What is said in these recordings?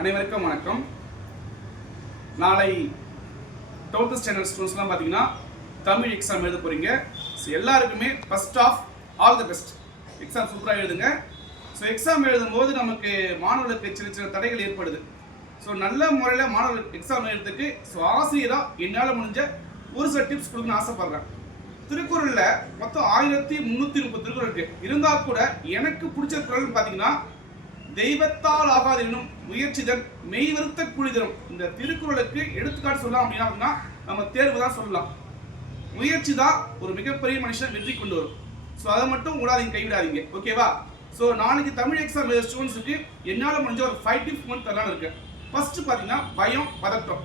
அனைவருக்கும் வணக்கம். நாளை 12th ஸ்டாண்டர்ட் ஸ்டூடெண்ட்ஸ்லாம் பார்த்தீங்கன்னா தமிழ் எக்ஸாம் எழுத போகிறீங்க. ஸோ எல்லாருக்குமே first of all the best. Exam சூப்பராக எழுதுங்க. ஸோ எக்ஸாம் எழுதும்போது நமக்கு மாணவர்களுக்கு சின்ன சின்ன தடைகள் ஏற்படுது. ஸோ நல்ல முறையில் மாணவர்கள் எக்ஸாம் எழுதுறதுக்கு ஆசிரியராக என்னால் முடிஞ்ச ஒரு சில டிப்ஸ் கொடுக்கணும்னு ஆசைப்படுறேன். திருக்குறளில் மொத்தம் 1330 திருக்குறள் இருக்கு. இருந்தால் கூட எனக்கு பிடிச்ச குறள்னு பார்த்தீங்கன்னா தெய்வத்தால் ஆகாதெனும் முயற்சிதன் மெய்வருத்த குழிதரும். இந்த திருக்குறளுக்கு எடுத்துக்காட்டு சொல்லலாம் அப்படின்னா நம்ம தேர்வு தான் சொல்லலாம். முயற்சி தான் ஒரு மிகப்பெரிய மனுஷன் வெற்றி கொண்டு வரும். ஸோ அதை மட்டும் விடாதீங்க, கைவிடாதீங்க. ஓகேவா? ஸோ நாளைக்கு தமிழ் எக்ஸாம் எழுத ஸ்டூடெண்ட்ஸுக்கு என்னால் முடிஞ்ச ஒரு 5 டிப்ஸ் மட்டும் தரலான்னு இருக்கு. ஃபர்ஸ்ட் பார்த்தீங்கன்னா பயம், பதட்டம்.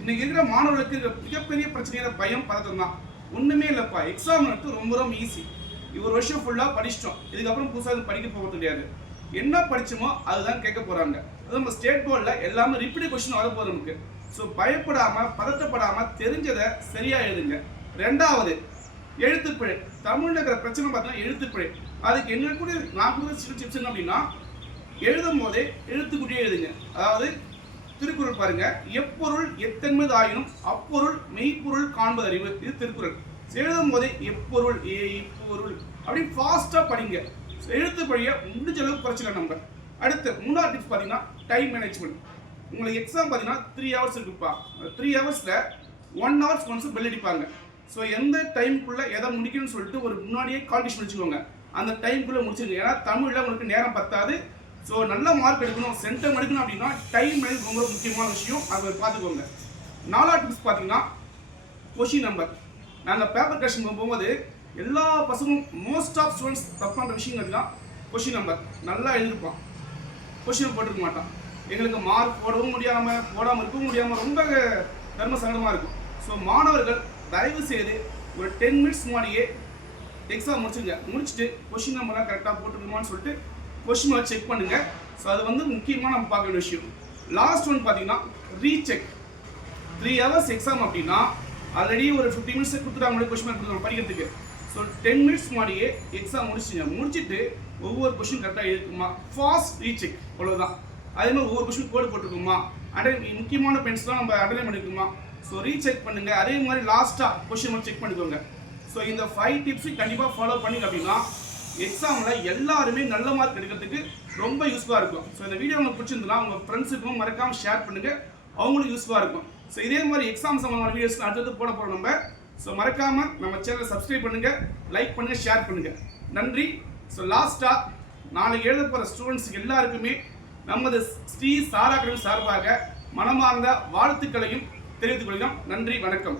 இன்னைக்கு இருக்கிற மாணவர்களுக்கு இருக்கிற மிகப்பெரிய பிரச்சனையான பயம், பதட்டம் தான். ஒன்றுமே இல்லைப்பா, எக்ஸாம் ரொம்ப ரொம்ப ஈஸி. ஒரு வருஷம் ஃபுல்லாக படிச்சிட்டோம், இதுக்கப்புறம் புதுசாக படிக்க போகிறது கிடையாது. என்ன படிச்சோமோ அதுதான் கேட்க போறாங்க. அது நம்ம ஸ்டேட் போர்டில் எல்லாமே ரிப்பீட் கொஸ்டின் வர போறது நமக்கு. ஸோ பயப்படாம பதட்டப்படாம தெரிஞ்சதை சரியா எழுதுங்க. ரெண்டாவது எழுத்துப்பிழை. தமிழ்ல இருக்கிற பிரச்சனை பார்த்தீங்கன்னா எழுத்துப்பிழை. அதுக்கு என்ன கூட நான் கூட சில டிப்ஸ் என்ன அப்படின்னா, எழுதும் போதே எழுத்துக்குட்டியே எழுதுங்க. அதாவது திருக்குறள் பாருங்க, எப்பொருள் எத்தன்மது ஆயினும் அப்பொருள் மெய்ப்பொருள் காண்பது அறிவு. இது திருக்குறள். எழுதும் போதே எப்பொருள் இப்பொருள் அப்படி ஃபாஸ்டா படிங்க. எழுத்து பழிய முடிஞ்ச அளவுக்கு குறைச்சிக்கலாம் நம்ம. அடுத்து மூணாவது டிப்ஸ் பார்த்தீங்கன்னா டைம் மேனேஜ்மெண்ட். உங்களுக்கு எக்ஸாம் பார்த்தீங்கன்னா 3 hours இருக்குப்பா. 3 hoursல 1 hour ஒன்ஸ் பெல் அடிப்பாங்க. ஸோ எந்த டைமுக்குள்ள எதை முடிக்கணும்னு சொல்லிட்டு ஒரு முன்னாடியே கால்குலேஷன் வச்சுக்கோங்க. அந்த டைமுக்குள்ள முடிச்சிருங்க. ஏன்னா தமிழில் உங்களுக்கு நேரம் பத்தாது. ஸோ நல்ல மார்க் எடுக்கணும், சென்டம் எடுக்கணும் அப்படின்னா டைம் மேனேஜ் ரொம்ப முக்கியமான விஷயம். அதை பார்த்துக்கோங்க. நாலாவது டிப்ஸ் பார்த்தீங்கன்னா கொஷின் நம்பர். நாங்கள் பேப்பர் கரெக்ஷன் போகும்போது எல்லா பசங்களும் மோஸ்ட் ஆஃப் ஸ்டூடெண்ட்ஸ் தப்பான விஷயம் அப்படின்னா கொஷின் நம்பர் நல்லா எழுதிருப்பான், கொஷின் போட்டிருக்க மாட்டான். எங்களுக்கு மார்க் போடவும் முடியாமல் போடாமல் இருக்கவும் முடியாமல் ரொம்ப தர்ம சங்கடமாக இருக்கும். ஸோ மாணவர்கள் தயவு செய்து ஒரு 10 minutes முன்னாடியே எக்ஸாம் முடிச்சுட்டு கொஷின் நம்பர்லாம் கரெக்டாக போட்டுருக்குமான்னு சொல்லிட்டு கொஷின் நம்பர் செக் பண்ணுங்க. ஸோ அது முக்கியமாக நம்ம பார்க்க வேண்டிய விஷயம். லாஸ்ட் ஒன் பார்த்தீங்கன்னா ரீசெக். 3 hours எக்ஸாம் அப்படின்னா ஆல்ரெடி ஒரு 15 minutes கொடுத்துட்டாங்க கொஷின் கொடுத்துருவோம் படிக்கிறதுக்கு. ஸோ 10 minutes முன்னாடியே எக்ஸாம் முடிச்சுட்டு ஒவ்வொரு கொஷின் கரெக்டாக இருக்குமா, ஃபாஸ்ட் ரீசெக், அவ்வளோதான். அதே மாதிரி ஒவ்வொரு கொஷின் கோடு போட்டுருக்குமா, முக்கியமான பென்ஸ்லாம் நம்ம அண்டர்லைன் பண்ணிருக்குமா, ஸோ ரீசெக் பண்ணுங்க. அதே மாதிரி லாஸ்ட்டாக கொஷின் செக் பண்ணிக்கோங்க. ஸோ இந்த 5 டிப்ஸையும் கண்டிப்பாக ஃபாலோ பண்ணிங்க அப்படின்னா எக்ஸாமில் எல்லாருமே நல்ல மார்க் எடுக்கிறதுக்கு ரொம்ப யூஸ்ஃபுல்லாக இருக்கும். ஸோ இந்த வீடியோ உங்களுக்கு பிடிச்சிருந்ததுன்னா உங்கள் ஃப்ரெண்ட்ஸுக்கும் மறக்காமல் ஷேர் பண்ணுங்கள், அவங்களுக்கும் யூஸ்ஃபுல்லாக இருக்கும். ஸோ இதே மாதிரி எக்ஸாம் சம்பந்தமான வீடியோஸ் அடுத்தது போட போகிறோம் நம்ம. ஸோ மறக்காமல் நம்ம சேனலை சப்ஸ்கிரைப் பண்ணுங்கள், லைக் பண்ணுங்கள், ஷேர் பண்ணுங்கள். நன்றி. ஸோ லாஸ்ட்டாக நாளைக்கு எழுத போகிற ஸ்டூடெண்ட்ஸுக்கு எல்லாருக்குமே நமது ஸ்ரீ சாரா அகாடமி சார்பாக மனமார்ந்த வாழ்த்துக்களையும் தெரிவித்துக் கொள்கிறோம். நன்றி, வணக்கம்.